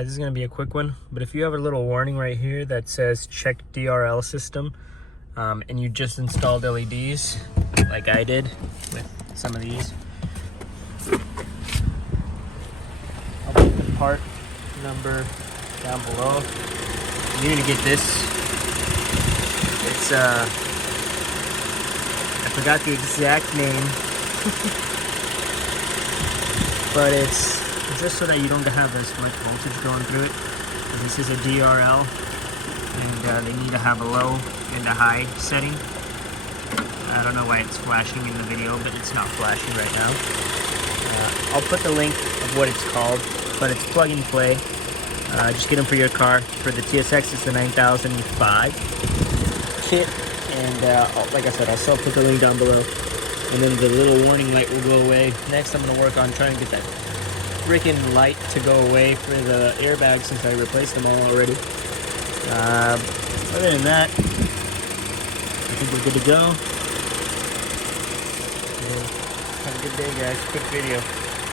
This is going to be a quick one, but if you have a little warning right here that says check DRL system, and you just installed LEDs like I did with some of these, I'll put the part number down below. You need to get this. It's I forgot the exact name, but it's just so that you don't have as much voltage going through it. This is a DRL, and they need to have a low and a high setting. I don't know why it's flashing in the video, but it's not flashing right now. I'll put the link of what it's called, but it's plug and play. Just get them for your car. For the TSX, it's the 9005 kit, and like I said, I'll still put the link down below. And then the little warning light will go away. Next, I'm going to work on trying to get that freaking light to go away for the airbags since I replaced them all already. Other than that, I think we're good to go. And have a good day, guys. Quick video.